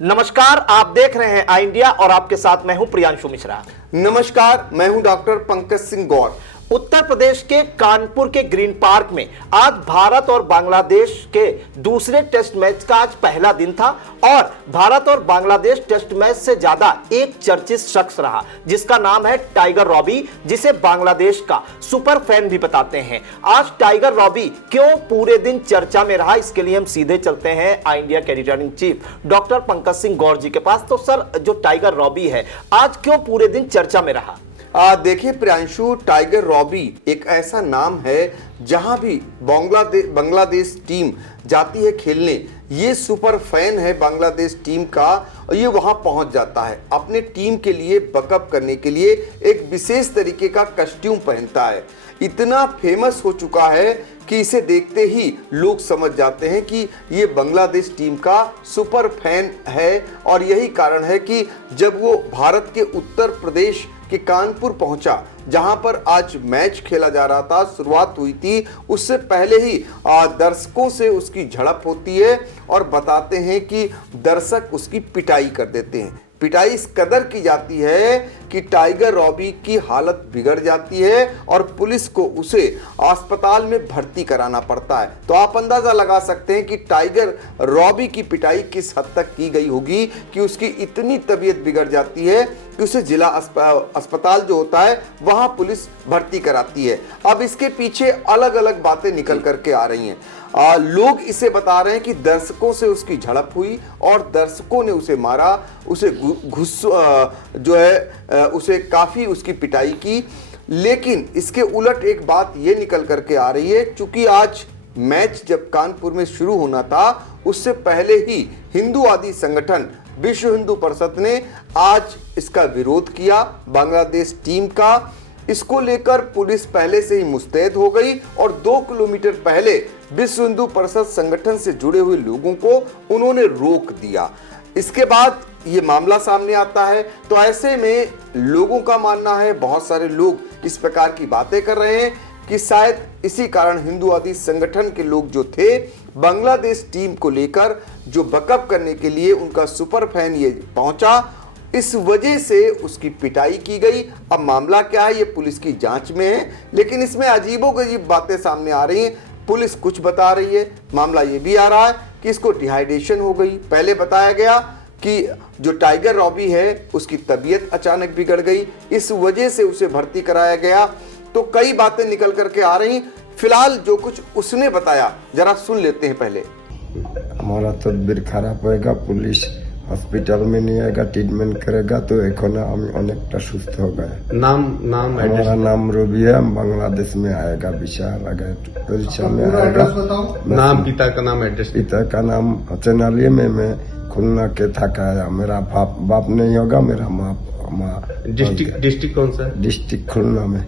नमस्कार, आप देख रहे हैं आई इंडिया और आपके साथ मैं हूं प्रियांशु मिश्रा। नमस्कार, मैं हूं डॉक्टर पंकज सिंह गौर। उत्तर प्रदेश के कानपुर के ग्रीन पार्क में आज भारत और बांग्लादेश के दूसरे टेस्ट मैच का आज पहला दिन था और भारत और बांग्लादेश टेस्ट मैच से ज्यादा एक चर्चित शख्स रहा जिसका नाम है टाइगर रॉबी, जिसे बांग्लादेश का सुपर फैन भी बताते हैं। आज टाइगर रॉबी क्यों पूरे दिन चर्चा में रहा, इसके लिए हम सीधे चलते हैं आई इंडिया के editor in chief doctor Pankaj Singh Gaur ji के पास। तो सर, जो टाइगर रॉबी है आज क्यों पूरे दिन चर्चा में रहा? देखिए प्रियांशु, टाइगर रॉबी एक ऐसा नाम है जहां भी बांग्लादेश टीम जाती है खेलने, ये सुपर फैन है बांग्लादेश टीम का और ये वहां पहुंच जाता है। अपने टीम के लिए बैकअप करने के लिए एक विशेष तरीके का कस्ट्यूम पहनता है। इतना फेमस हो चुका है कि इसे देखते ही लोग समझ जाते हैं कि ये बांग्लादेश टीम का सुपर फैन है। और यही कारण है कि जब वो भारत के उत्तर प्रदेश कि कानपुर पहुंचा, जहां पर आज मैच खेला जा रहा था, शुरुआत हुई थी, उससे पहले ही दर्शकों से उसकी झड़प होती है और बताते हैं कि दर्शक उसकी पिटाई कर देते हैं। पिटाई इस कदर की जाती है कि टाइगर रॉबी की हालत बिगड़ जाती है और पुलिस को उसे अस्पताल में भर्ती कराना पड़ता है। तो आप अंदाजा लगा सकते हैं कि टाइगर रॉबी की पिटाई किस हद तक की गई होगी कि उसकी इतनी तबीयत बिगड़ जाती है कि उसे जिला अस्पताल जो होता है वहां पुलिस भर्ती कराती है। अब इसके पीछे अलग अलग बातें निकल करके आ रही हैं। लोग इसे बता रहे हैं कि दर्शकों से उसकी झड़प हुई और दर्शकों ने उसे मारा, उसे उसे काफी उसकी पिटाई की। लेकिन इसके उलट एक बात ये निकल करके आ रही है, चूंकि आज मैच जब कानपुर में शुरू होना था उससे पहले ही हिंदूवादी संगठन विश्व हिंदू परिषद ने आज इसका विरोध किया बांग्लादेश टीम का। इसको लेकर पुलिस पहले से ही मुस्तैद हो गई और 2 किलोमीटर पहले विश्व हिंदू परिषद संगठन से जुड़े हुए लोगों को उन्होंने रोक दिया। इसके बाद ये मामला सामने आता है। तो ऐसे में लोगों का मानना है, बहुत सारे लोग इस प्रकार की बातें कर रहे हैं कि शायद इसी कारण हिंदूवादी संगठन के लोग जो थे बांग्लादेश टीम को लेकर जो बैकअप करने के लिए उनका सुपर फैन ये पहुंचा, इस वजह से उसकी पिटाई की गई। अब मामला क्या है ये पुलिस की जांच में है, लेकिन इसमें अजीबोगरीब बातें सामने आ रही हैं। पुलिस कुछ बता रही है, मामला ये भी आ रहा है कि इसको डिहाइड्रेशन हो गई। पहले बताया गया कि जो टाइगर रॉबी है उसकी तबीयत अचानक बिगड़ गई, इस वजह से उसे भर्ती कराया गया। तो कई बातें निकल करके आ रही। फिलहाल जो कुछ उसने बताया जरा सुन लेते हैं। पहले हमारा तदबीर खराब होएगा, पुलिस हॉस्पिटल में नहीं आएगा, ट्रीटमेंट करेगा, तो एखोना हम अनेकटा सुस्थ हो गए। नाम हमारा नाम रवि है, हम बांग्लादेश में आएगा, विशाल परीक्षा में आएगा। नाम पिता का नाम, एड्रेस? पिता का नाम हसन अली में मैं खुलना के था का। मेरा बाप नहीं होगा, मेरा माँ। डिस्ट्रिक्ट कौन सा है? डिस्ट्रिक्ट खुलना में।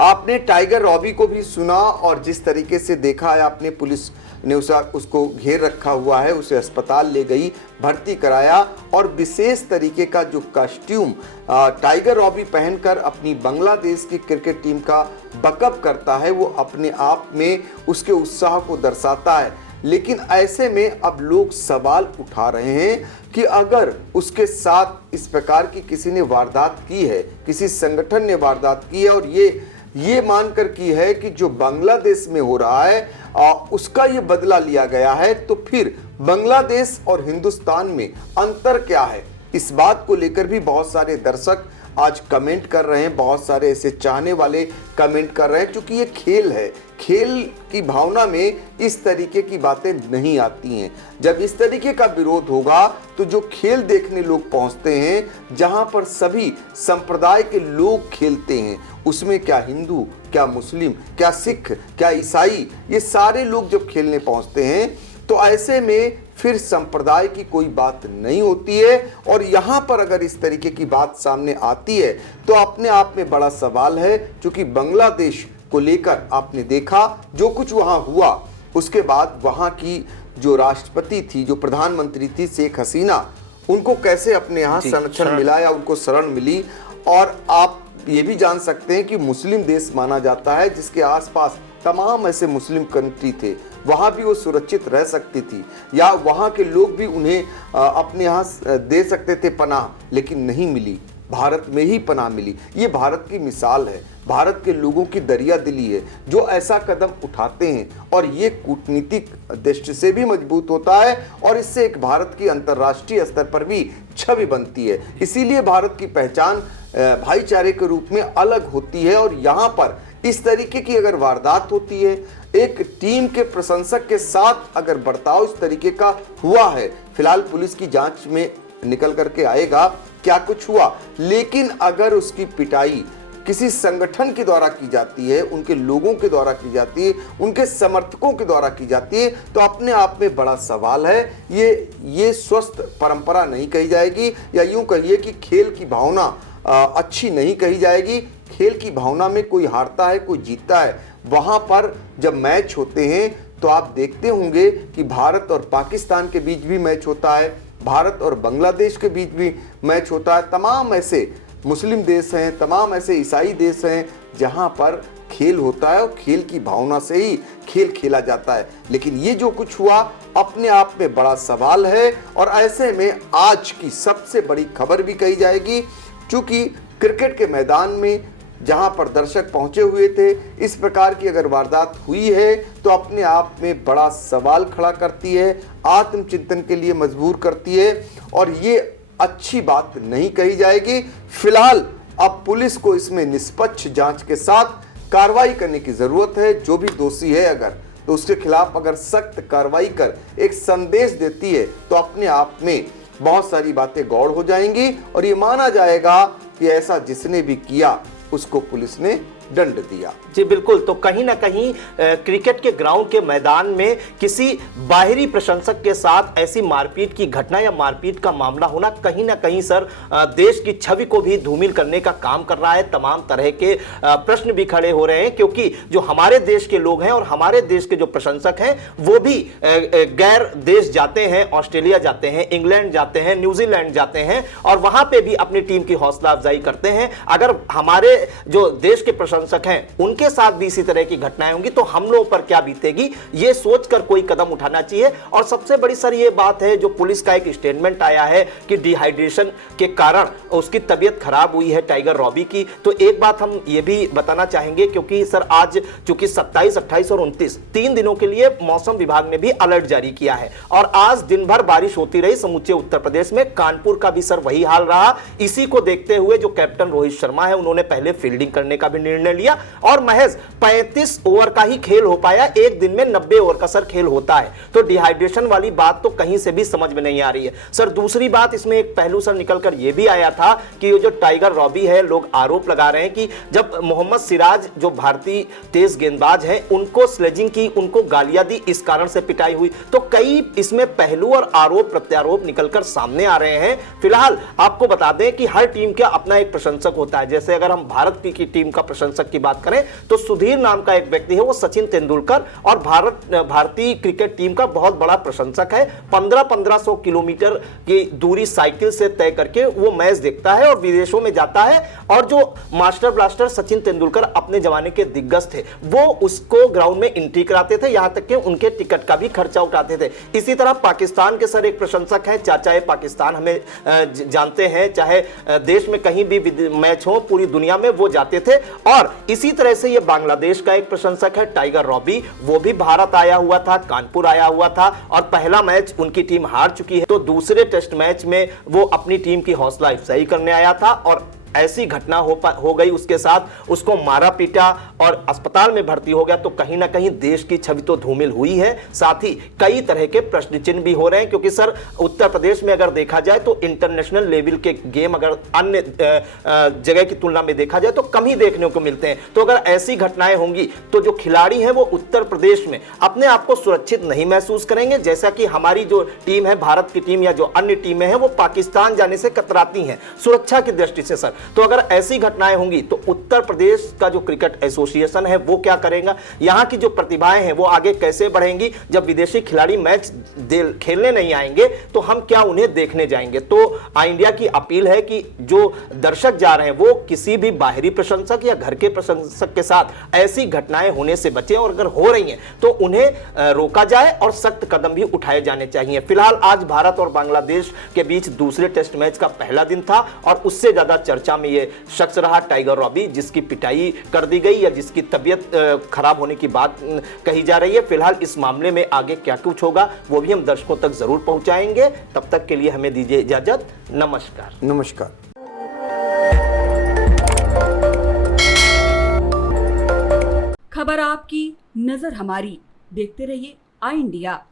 आपने टाइगर रॉबी को भी सुना और जिस तरीके से देखा है आपने, पुलिस ने उसको घेर रखा हुआ है, उसे अस्पताल ले गई, भर्ती कराया और विशेष तरीके का जो कॉस्ट्यूम टाइगर रॉबी पहनकर अपनी बांग्लादेश की क्रिकेट टीम का बैकअप करता है, वो अपने आप में उसके उत्साह को दर्शाता है। लेकिन ऐसे में अब लोग सवाल उठा रहे हैं कि अगर उसके साथ इस प्रकार की किसी ने वारदात की है, किसी संगठन ने वारदात की है और ये मानकर की है कि जो बांग्लादेश में हो रहा है उसका ये बदला लिया गया है, तो फिर बांग्लादेश और हिंदुस्तान में अंतर क्या है? इस बात को लेकर भी बहुत सारे दर्शक आज कमेंट कर रहे हैं, बहुत सारे ऐसे चाहने वाले कमेंट कर रहे हैं। क्योंकि ये खेल है, खेल की भावना में इस तरीके की बातें नहीं आती हैं। जब इस तरीके का विरोध होगा तो जो खेल देखने लोग पहुंचते हैं, जहां पर सभी संप्रदाय के लोग खेलते हैं, उसमें क्या हिंदू, क्या मुस्लिम, क्या सिख, क्या ईसाई, ये सारे लोग जब खेलने पहुंचते हैं तो ऐसे में फिर संप्रदाय की कोई बात नहीं होती है। और यहां पर अगर इस तरीके की बात सामने आती है तो अपने आप में बड़ा सवाल है। क्योंकि बांग्लादेश को लेकर आपने देखा जो कुछ वहां हुआ, उसके बाद वहां की जो राष्ट्रपति थी, जो प्रधानमंत्री थी शेख हसीना, उनको कैसे अपने यहाँ संरक्षण मिला या उनको शरण मिली। और आप ये भी जान सकते हैं कि मुस्लिम देश माना जाता है जिसके आसपास तमाम ऐसे मुस्लिम कंट्री थे वहाँ भी वो सुरक्षित रह सकती थी, या वहाँ के लोग भी उन्हें अपने यहाँ दे सकते थे पनाह, लेकिन नहीं मिली, भारत में ही पनाह मिली। ये भारत की मिसाल है, भारत के लोगों की दरिया दिली है जो ऐसा कदम उठाते हैं, और ये कूटनीतिक दृष्टि से भी मजबूत होता है और इससे एक भारत की अंतर्राष्ट्रीय स्तर पर भी छवि बनती है। इसीलिए भारत की पहचान भाईचारे के रूप में अलग होती है। और यहाँ पर इस तरीके की अगर वारदात होती है, एक टीम के प्रशंसक के साथ अगर बर्ताव इस तरीके का हुआ है, फिलहाल पुलिस की जांच में निकल करके आएगा क्या कुछ हुआ, लेकिन अगर उसकी पिटाई किसी संगठन के द्वारा की जाती है, उनके लोगों के द्वारा की जाती है, उनके समर्थकों के द्वारा की जाती है, तो अपने आप में बड़ा सवाल है। ये स्वस्थ परंपरा नहीं कही जाएगी, या यूं कहिए कि खेल की भावना अच्छी नहीं कही जाएगी। खेल की भावना में कोई हारता है, कोई जीतता है। वहां पर जब मैच होते हैं तो आप देखते होंगे कि भारत और पाकिस्तान के बीच भी मैच होता है, भारत और बांग्लादेश के बीच भी मैच होता है। तमाम ऐसे मुस्लिम देश हैं, तमाम ऐसे ईसाई देश हैं जहां पर खेल होता है और खेल की भावना से ही खेल खेला जाता है। लेकिन ये जो कुछ हुआ अपने आप में बड़ा सवाल है, और ऐसे में आज की सबसे बड़ी खबर भी कही जाएगी, चूंकि क्रिकेट के मैदान में जहां पर दर्शक पहुंचे हुए थे, इस प्रकार की अगर वारदात हुई है तो अपने आप में बड़ा सवाल खड़ा करती है, आत्मचिंतन के लिए मजबूर करती है, और ये अच्छी बात नहीं कही जाएगी। फिलहाल अब पुलिस को इसमें निष्पक्ष जांच के साथ कार्रवाई करने की जरूरत है। जो भी दोषी है अगर, तो उसके खिलाफ अगर सख्त कार्रवाई कर एक संदेश देती है तो अपने आप में बहुत सारी बातें गौड़ हो जाएंगी, और ये माना जाएगा कि ऐसा जिसने भी किया उसको पुलिस ने दंड दिया। जी बिल्कुल। तो कहीं ना कहीं क्रिकेट के ग्राउंड के मैदान में किसी बाहरी प्रशंसक के साथ ऐसी मारपीट की घटना या मारपीट का मामला होना कहीं ना कहीं सर देश की छवि को भी धूमिल करने का काम कर रहा है। तमाम तरह के प्रश्न भी खड़े हो रहे हैं, क्योंकि जो हमारे देश के लोग हैं और हमारे देश के जो प्रशंसक हैं वो भी गैर देश जाते हैं, ऑस्ट्रेलिया जाते हैं, इंग्लैंड जाते हैं, न्यूजीलैंड जाते हैं, और वहां पर भी अपनी टीम की हौसला अफजाई करते हैं। अगर हमारे जो देश के प्रशंसक हैं उनके साथ भी इसी तरह की घटनाएं होंगी तो हम लोगों पर क्या बीतेगी, ये सोचकर कोई कदम उठाना चाहिए। और सबसे बड़ी सर ये बात है, जो पुलिस का एक स्टेटमेंट आया है कि डिहाइड्रेशन के कारण उसकी तबीयत खराब हुई है टाइगर रॉबी की। तो एक बात हम ये भी बताना चाहेंगे, क्योंकि सर आज चूंकि 27, 28 और 29 3 दिनों के लिए मौसम विभाग ने भी अलर्ट जारी किया है, और आज दिन भर बारिश होती रही समूचे उत्तर प्रदेश में। कानपुर का भी सर वही हाल रहा। इसी को देखते हुए जो कैप्टन रोहित शर्मा है उन्होंने पहले फील्डिंग करने का भी निर्णय लिया, और महज 35 ओवर का ही खेल हो पाया। एक दिन में 90 ओवर का सर खेल होता है। तो डिहाइड्रेशन वाली बात तो कहीं से भी समझ में नहीं आ रही है। सर दूसरी बात इसमें एक पहलू सर निकलकर यह भी आया था कि ये जो टाइगर रॉबी है, लोग आरोप लगा रहे हैं कि जब मोहम्मद सिराज जो भारतीय तेज गेंदबाज हैं उनको स्लेजिंग की, उनको गालियां दी, इस कारण से पिटाई हुई। तो कई इसमें पहलू और आरोप प्रत्यारोप निकलकर सामने आ रहे हैं। फिलहाल आपको बता दें कि हर टीम का अपना एक प्रशंसक होता है। जैसे अगर हम भारत की टीम का प्रशंसक की बात करें तो सुधीर नाम का एक व्यक्ति है, वो सचिन तेंदुलकर और भारतीय क्रिकेट टीम का बहुत बड़ा प्रशंसक है। 1500 किलोमीटर की दूरी साइकिल से तय करके वो मैच देखता है और विदेशों में जाता है। और जो मास्टर ब्लास्टर सचिन तेंदुलकर अपने जमाने के दिग्गज थे, वो उसको ग्राउंड में एंट्री कराते थे, यहां तक कि उनके टिकट का भी खर्चा उठाते थे। इसी तरह पाकिस्तान के सर एक प्रशंसक हैं, चाचा पाकिस्तान हमें जानते हैं, चाहे देश में कहीं भी मैच हो पूरी दुनिया में वो जाते थे। और इसी तरह से ये बांग्लादेश का एक प्रशंसक है टाइगर रॉबी, वो भी भारत आया हुआ था, कानपुर आया हुआ था, और पहला मैच उनकी टीम हार चुकी है। तो दूसरे टेस्ट मैच में वो अपनी टीम की हौसला अफजाई करने आया था, और ऐसी घटना हो गई उसके साथ, उसको मारा पीटा और अस्पताल में भर्ती हो गया। तो कहीं ना कहीं देश की छवि तो धूमिल हुई है, साथ ही कई तरह के प्रश्न चिन्ह भी हो रहे हैं। क्योंकि सर उत्तर प्रदेश में अगर देखा जाए तो इंटरनेशनल लेवल के गेम अगर अन्य जगह की तुलना में देखा जाए तो कम ही देखने को मिलते हैं। तो अगर ऐसी घटनाएं होंगी तो जो खिलाड़ी हैं वो उत्तर प्रदेश में अपने आप को सुरक्षित नहीं महसूस करेंगे, जैसा कि हमारी जो टीम है भारत की टीम या जो अन्य टीमें हैं वो पाकिस्तान जाने से कतराती हैं सुरक्षा की दृष्टि से। सर तो अगर ऐसी घटनाएं होंगी तो उत्तर प्रदेश का जो क्रिकेट एसोसिएशन है वो क्या करेगा, यहाँ की जो प्रतिभाएं हैं वो आगे कैसे बढ़ेंगी। जब विदेशी खिलाड़ी मैच खेलने नहीं आएंगे तो हम क्या उन्हें देखने जाएंगे। तो इंडिया की अपील है कि जो दर्शक जा रहे हैं वो किसी भी बाहरी प्रशंसक या घर के प्रशंसक के साथ ऐसी घटनाएं होने से बचें, और अगर हो रही हैं तो उन्हें रोका जाए और सख्त कदम भी उठाए जाने चाहिए। फिलहाल आज भारत और बांग्लादेश के बीच दूसरे टेस्ट मैच का पहला दिन था और उससे ज्यादा चर्चा में यह शख्स रहा टाइगर रॉबी, जिसकी पिटाई कर दी गई या जिसकी तबीयत खराब होने की बात कही जा रही है। फिलहाल इस मामले में आगे क्या कुछ होगा वो भी हम दर्शकों तक जरूर पहुंचाएंगे। तब तक के लिए हमें दीजिए इजाजत। नमस्कार। नमस्कार। खबर आपकी, नजर हमारी। देखते रहिए आई इंडिया।